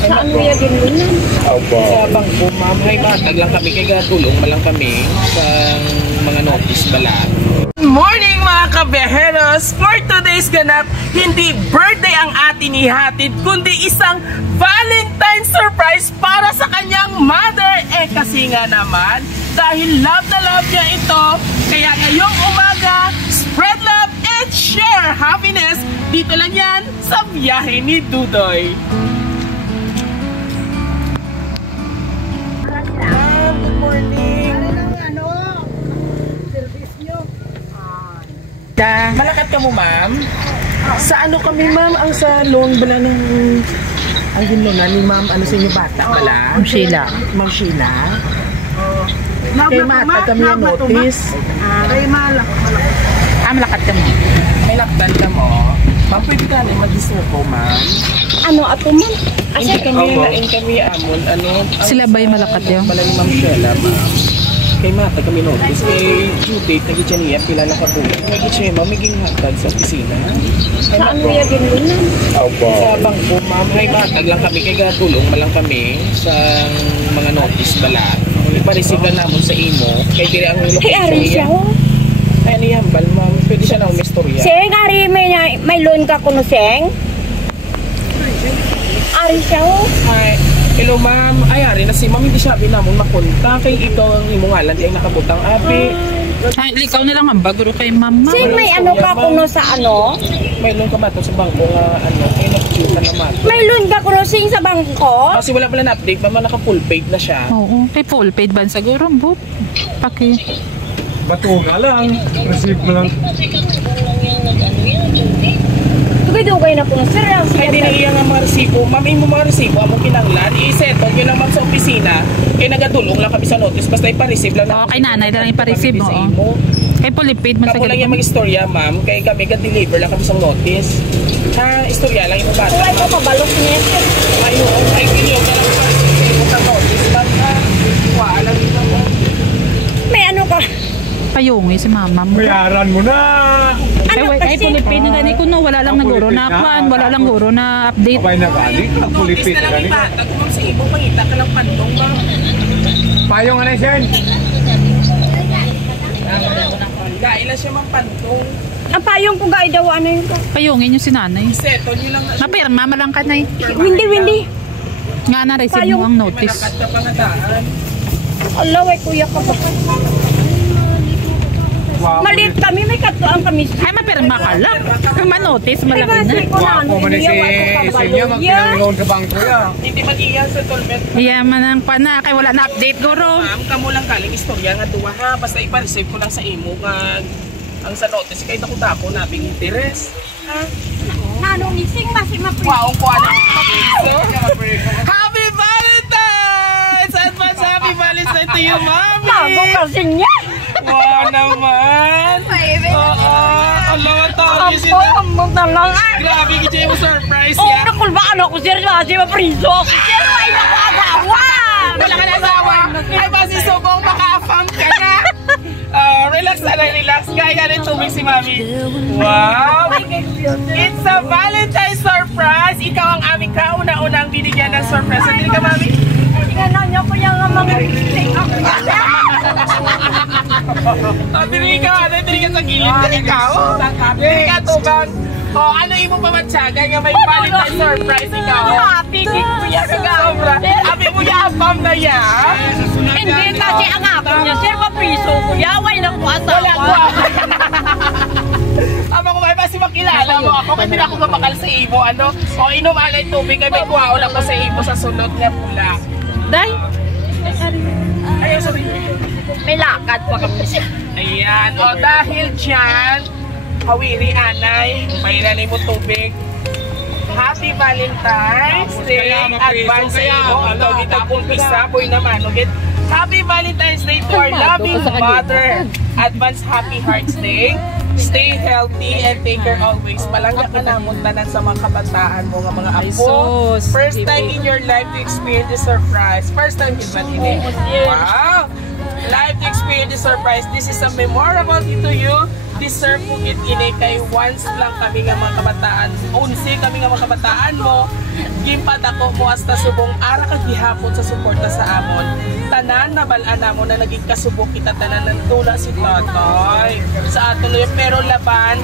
Saan mo yung ginunan? Sa bangko, ma'am. Hay, matag lang kami. Kaya tulong malang kami sa mga notice bala. Morning mga kabeheros! For today's ganap, hindi birthday ang atin ihatid, kundi isang Valentine surprise para sa kanyang mother. Kasi nga naman, dahil love na love niya ito, kaya ngayong umaga, spread love and share happiness. Dito lang yan sa biyahe ni Dudoy. Good morning. Malakat ka mo, ma'am? Sa ano kami, ma'am? Ang salon bala ng... Ang ginunan ni ma'am, ano sa inyo bata bala? Ma'am Sheila. Ma'am Sheila? Kay mata kami yung notice. Kay malak. Malakat ka mo. May lakdan ka mo. Ma'am, pwede ka na mag-isuko, ma'am? Ano ato, ma'am? Hindi kami nain kami amon. Ano? Sila ba yung malakat yun? Bala ni ma'am Sheila, ma'am. Kay mata kami notice. Kay due date, nag-itya niya, pila na kabulan. Nag-itya niya, ma'am, maging hatag sa opisina. Saan mo yung ginunan? Sa bangko, ma'am. Hay, matag lang kami. Kaya tulong malang kami sa mga notice bala. Ipareceive lang namin sa imo. Kaya dire ang location niya. Ari siya, oh. Ay, niyambal, ma'am. Pwede siya na umistorya. Seng, Ari, may loan ka kuno, Seng? Ari siya, oh. Ay, hello, ma'am. Ay, ari na si ma'am. Hindi siya binamon makunta. Kay ito ang imo ngalan. Di ang nakabutang abi. Ay, ikaw na lang ang baguro kay mama. Seng, may ano ka kuno sa ano? May loan ka mato sa bangko nga ano. Ay, nag-tune na naman. May loan ka kuno, Seng, sa bangko? Kasi wala pala na-update. Mama, naka-full paid na siya. Oo, kay full paid ba siguro, buk? Paki. Bato nga lang. Receive mo lang. Dugay-dugay na kuno, sir. Ay, di na iya nga mga resibo. Ma'am, imo mga resibo. Among kinanglan. I-settle yun lang, ma'am, sa opisina. Kaya nagadulong lang kami sa notice. Basta ipa-receive lang. Oo, kay nanay na lang ipa-receive, oo. Kay full paid man Kamu lang yung mag-istorya, ma'am. Kaya kami ga-deliver lang kami sa notice. Ha, istorya lang yung bata, Ay, ma'am. ko pabalok niya, sir. Ay, oo. Ay, giliyog na lang ipa-receive sa notice, ma'am. Wala lang ito, ma'am. May ano ka? Payungi si mama mo. Bayaran mo na. Ay, full paid na gani ko no. Wala lang na guro na kwan. Wala lang guro na update. Abay na galing. Nagpulipit Notice na lang galing. yung bata. Kung ma'am sa ibo, pangita ka lang pandong, ma'am. Payong ano yan? Kailan siya, ma'am, pandong. Ang payong ko gaya daw, ano yun ko? Payungin yung si nanay. Settle nyo lang na siya. Mapirma malang ka na eh. Hindi. Nga na receive mo ang notice. Malakat ka pangadaan. Allah, ay kuya ka ba? Maliit kami, may katuan kami. Ay, mapirma ka lang. Kung ma-notice, Ay, malaki kasi na. ko na ano, Wapo man hindi si ako Isinyo. kabalo. Magpinang sa bangko ya. Hindi man iya sa tolment. Iya man ang pana. Kay wala na update guro. Ma'am, kamo lang kaling istorya nga duwa ha. Basta ipa-receive ko lang sa imo nga ang sa notice kay dako-dako nabing interes. Ha? Nanong ising, masi mapri. Wow, ko ano. Happy Valentine's! Advance Happy Valentine's to you, Mami! Bago kasi niya. Wow naman! Oo, alawa tawag niyo sila. Ambong talang ay. Grabe kita yung surprise Oh, ya. nakulbaan ako, sir. Kasi mapriso ako. Sir, ay naku agawa. Wala ka na asawa. Ay, basi subong maka-affam ka na. Relax na lang, relax. Kaya rin tubig si Mami. Wow! It's a Valentine's surprise. Ikaw ang aming kauna-unang binigyan ng surprise. Hindi ka, Mami? Tingnan niyo ko yung mga lipstick ako. Dili ka sa gilid na ikaw. Dili ka tubang. Ano yung mong pamatsagan nga may Valentine's surprise ikaw? Pigit ko yan. Sobra. Abi mo yapam na yan. Hindi kasi ang apam niya, sir. Mapriso ko. Yaway lang po asawa. Wala ko. Ama ko may basi makilala mo ako. Kasi ako mapakal sa ibo. Ano? O inom alay tubig. Ay may kuwao lang ko sa ibo sa sunod nga pula. Day, Ayaw sabi. may lakad pa kami. Ayan. O dahil dyan, hawiri anay. Mayroon mo tubig. Happy Valentine's Day! Advance sa iyo. Ano, dito kung pisa, boy naman. Okay? Happy Valentine's Day to our loving mother. Advance Happy Hearts Day. Stay healthy and take care always. Palangga ka na muntanan sa mga kabataan mo, mga apo. First time in your life to experience this surprise. First time in Manila. Wow! Life to experience this surprise. This is a memorable to you. deserve mo it ini kay once lang kami nga mga kabataan. Unsi kami nga mga kabataan mo. Gimpad ako mo hasta subong ara ka gihapon sa suporta sa amon. Tanan na balaan namo na naging kasubok kita tanan ng tula si tatay. Sa ato pero laban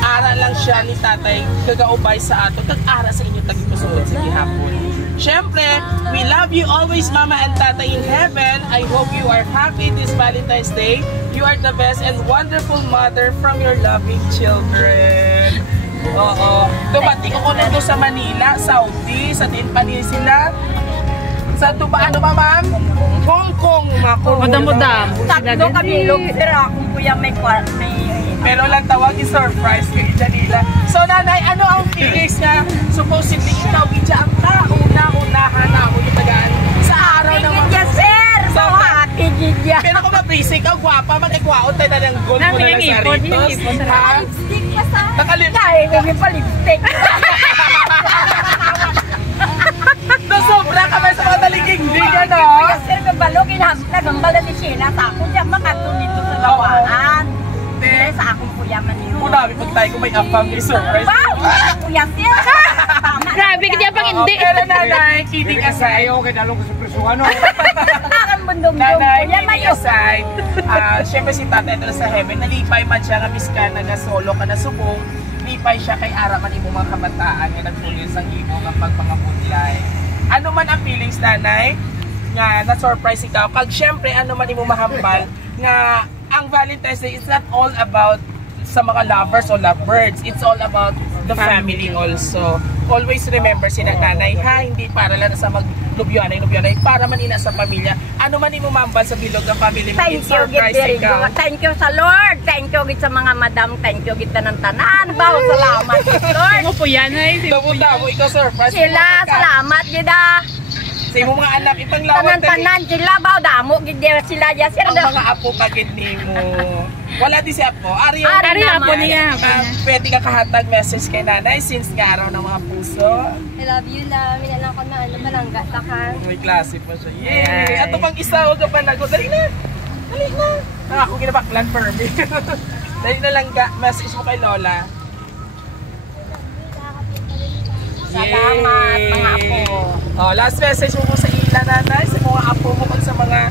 ara lang siya ni tatay gagaubay sa ato kag ara sa inyo tagpusuod sa gihapon. Siyempre, we love you always, Mama and Tata in heaven. I hope you are happy this Valentine's Day. You are the best and wonderful mother from your loving children. Oo. Dumating ako nito sa Manila, Saudi, sa Tinpani sila. Sa Tuba, ano ba, ma'am? Hong Kong, Madam-madam. Tatlo kami log, sir. Akong kuya may pero lang tawag yung surprise kay Janila. So nanay, ano ang feelings nga supposedly ikaw gidya ang una-unahan na ako yung tagaan sa araw ng mga... Gidya, sir! So happy, gidya. Pero kung mabrisik ka, gwapa, mag-ikwaot tayo na ng gold mo na lang sa ritos. Ha? Lipstick pa sa... Nakalipstick. Dahil kami pa lipstick. So sobra ka ba sa mga taligig-dig, ano? Kaya sir, nabalo, kinagambal na ni Sheila sa ako. Diyan makatun dito sa lawaan. Pero sa akong kuya man yun. Muna, pag tayo kung may afam may surprise. Wow! Kuya sir! Grabe, kaya pang hindi. Pero nanay, kidding aside. Ayaw kay dalong sa presuano. Ang bundong-dong. Nanay, Kuya man kidding yun. aside. Siyempre si tatay ito na sa heaven. Nalipay man siya nga miska na solo ka na subong. Lipay siya kay araman imo mga kabataan nga nagpulis ang imo nga pagpangabudlay. Ano man ang feelings nanay nga na-surprise ikaw? Kag siyempre ano man imo mahambal nga ang Valentine's Day is not all about sa mga lovers o lovebirds. It's all about the family also. Always remember si nanay ha, hindi para lang sa maglubyanay, para man ina sa pamilya. Ano man imo mambal sa bilog ng family mo, Thank you, surprise very ikaw. good. Thank you sa Lord. Thank you gid sa mga madam. Thank you gid ng tanan. Bawo salamat Lord. Sino po yan ay? Nabuta mo ikaw surprise. Sila salamat gid Sa imong mga anak ipanglawag tanan sila bawo damo gid sila ya sir. ang mga apo pagid nimo. Wala di si apo. Ari Apo niya. pwede ka kahatag message kay nanay since nga araw ng mga puso. I love you lang. Minalang ko na ano balangga takan. May klase pa siya. Yay! Ato pang isa, huwag ka pa nago. Dali na! Dali na! Ako ginabaklan permit. Dali na lang ka. Message mo kay Lola. Salamat mga apo. Oh, last message mo po sa ila nanay, sa mga apo mo kung sa mga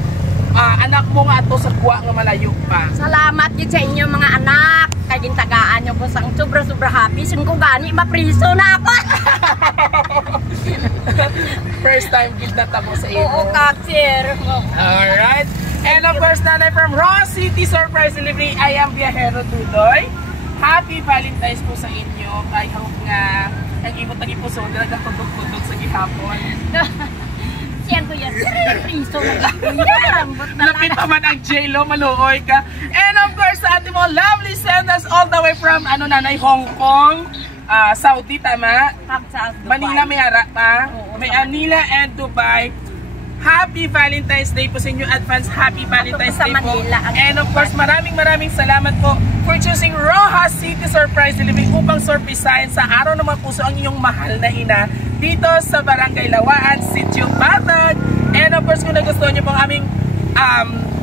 anak mo nga ato sa kuwa nga malayo pa. Salamat gid sa inyo mga anak. Kay gintagaan nyo ko sang sobra-sobra happy. Sin ko gani mapriso na ako. First time kita tabo sa iyo. Oo ka sir. Alright. And of course, nanay from Raw City Surprise Delivery, I am Viajero Tudoy. Happy Valentine's po sa inyo. I hope nga ang imot naging puso na nagkatudog-tudog sa gihapon. Siyempre yan sir. Priso na kuya. Lapit pa man ang J-Lo, maluoy ka. And of course, sa ating mga lovely senders all the way from nanay, Hong Kong, Saudi, tama? Manila may harap pa. May Manila and Dubai. Happy Valentine's Day po sa inyo. Advance Happy Valentine's Day po. And of course, maraming salamat po for choosing Rojas City Surprise Delivery upang surprisahin sa araw ng mga puso ang inyong mahal na ina dito sa Barangay Lawaan, Sitio Batag. And of course, kung nagustuhan niyo pong aming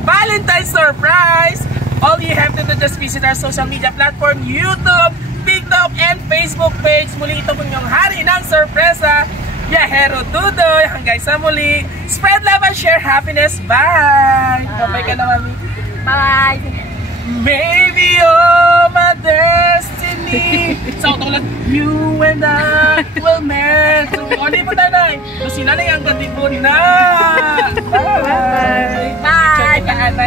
Valentine's Surprise, all you have to do just visit our social media platform, YouTube, TikTok, and Facebook page. Muli ito po yung hari ng sorpresa. Viajero Tudoy. Hanggang sa muli. Spread love and share happiness. Bye! Bye ka na, mami. Bye! Maybe you're my destiny. Sa utong lang, you and I will meant to be. O, di mo tanay. Lusina na yung gandibon na. Bye! Bye! Check it out,